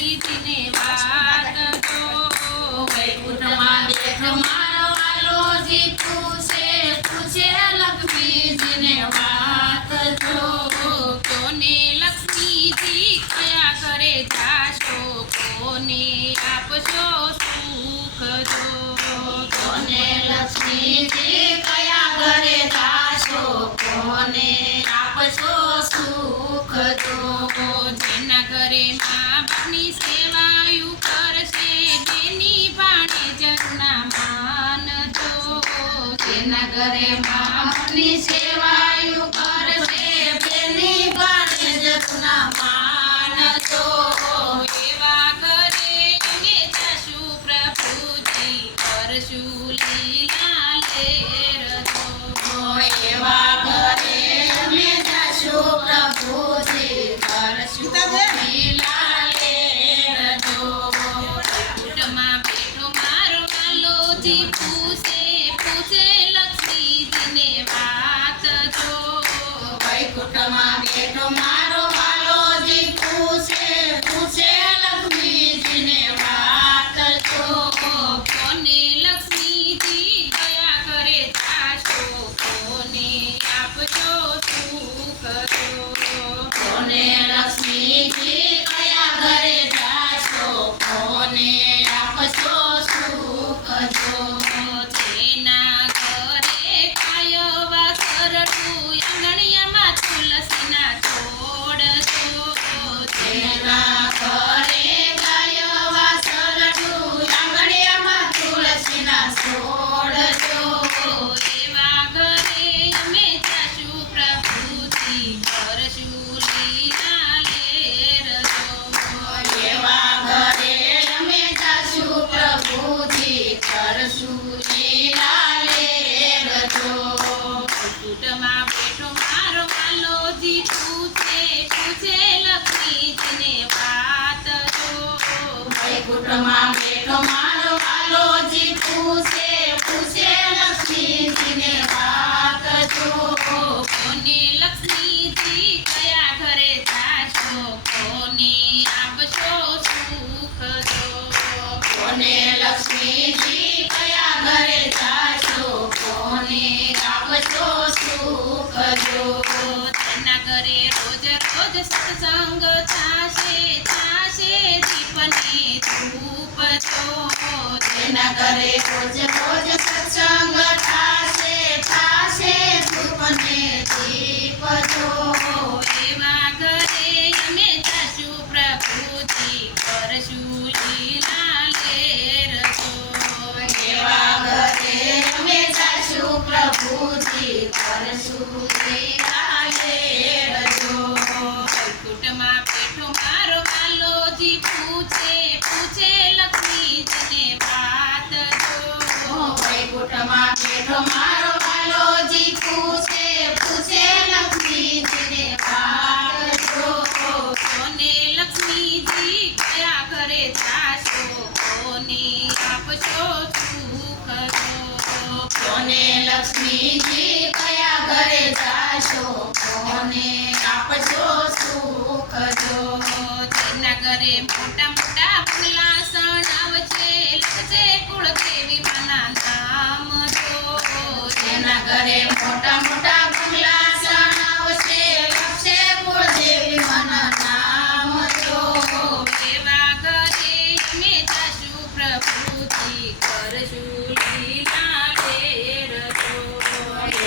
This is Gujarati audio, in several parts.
લક્ષ્મીજીને વાત જો વૈકુંઠમાં બેઠો મારો વાલોજી પૂછે લક્ષ્મીજીને વાત જો કોને લક્ષ્મીજી કયા ઘરે જાશો કોને આપશો સુખ જો કોને લક્ષ્મીજી કયા ઘરે જાશો કોને આપશો સુખ જો જેના ઘરે મા બાપની સેવાયું કરશે બેની ભાણેજના માન જો જેના ઘરે મા બાપની સેવાયું કરશે બેની ભાણેજના માન જો એવા ઘરે અમે જશું પ્રભુજી કરશું લીલા લેર જો એવા ઘરે અમે જશું પ્રભુજી કરશું લીલા લેર જો વૈકુંઠમાં બેઠો મારો વાલોજી પૂછે લક્ષ્મીજીને વાત જો વૈકુંઠમાં બેઠો મારો વાલોજી પૂછે લક્ષ્મીજીને વાત જો કોને લક્ષ્મીજી કયા ઘરે જાશો કોને આપશો સુખ જો કોને લક્ષ્મીજી કયા ઘરે જાશો કોને આપશો સુખ જો જેના ઘરે કાયો વાસરડું આંગણિયામાં તુલસીના છોડ જો જેના ઘરે કાયો વાસરડું આંગણિયામાં તુલસીના છોડ જો એવા ઘરે અમે જશું પ્રભુજી કરશું લીલા લેર જો એવા ઘરે અમે જશું પ્રભુજી કરશું લીલા લેર જો વૈકુંઠમાં બેઠો મારો વાલોજી પૂછે લક્ષ્મીજીને વાત જો વૈકુંઠમાં બેઠો મારો વાલોજી પૂછે લક્ષ્મીજીને વાત જો કોને લક્ષ્મીજી કયા ઘરે જાશો કોને આપશો સુખ જો કોને લક્ષ્મીજી કયા ઘરે જાશો કોને આપશો સુખ જો તેના ઘરે રોજ સત્સંગ થાશે દીપને ધૂપ જો તેના ઘરે રોજ સત્સંગ થાશે ધૂપને દીપ જો એવા ઘરે અમે જશું પ્રભુજી કરશું લીલા લેર જો એવા ઘરે અમે જશું પ્રભુજી કરશું લીલા લેર જો વૈકુંઠમાં બેઠો મારો વાલોજી પૂછે લક્ષ્મીજીને વાત જો વૈકુંઠમાં બેઠો મારો વાલોજી પૂછે લક્ષ્મીજીને વાત જો કોને લક્ષ્મીજી કયા ઘરે જાશો કોને આપશો સુખ જો કોને લક્ષ્મીજી કયા ઘરે જાશો કોને આપશો સુખ જો જેના ઘરે મોટા બંગલા સણાવશે લખશે કુળદેવી માના નામ જો જેના ઘરે મોટા બંગલા સણાવશે લખશે કુળદેવી માના નામ જો એવા ઘરે અમે જશું પ્રભુજી કરશું લીલા લેર જો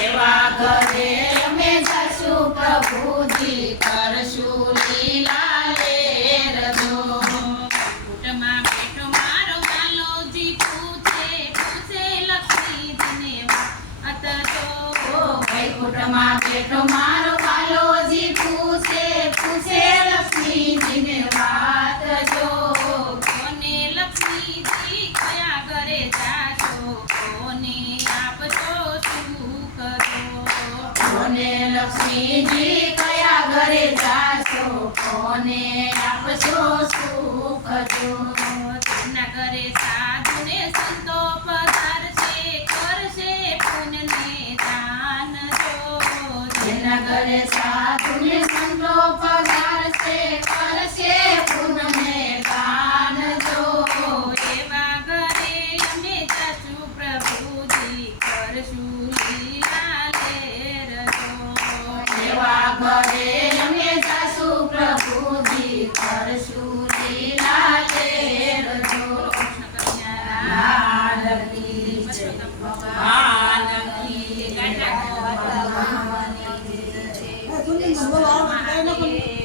એવા ઘરે અમે જશું પ્રભુજી કરશું લીલા લેર જો વૈકુંઠમાં બેઠો મારો વાલોજી પૂછે લક્ષ્મીજીને વાત જો વૈકુંઠમાં બેઠો મારો વાલોજી પૂછે લક્ષ્મીજીને વાત જો કોને લક્ષ્મીજી કયા ઘરે જાશો કોને આપશો સુખ જો કોને લક્ષ્મીજી કયા ઘરે જાશો કોને આપશો સુખ જો તેના ઘરે સાધુને સંતો પધારશે કરશે પુણ્યને દાન જો જેના ઘરે સાધુને સંતો પધારશે કરશે પુણ્યને દાન ઘરે અમે જાશું પ્રભુજી કરશું લીલા તેર જો લાલ કી જય ભગવાન કી જય ભગવાન કી જય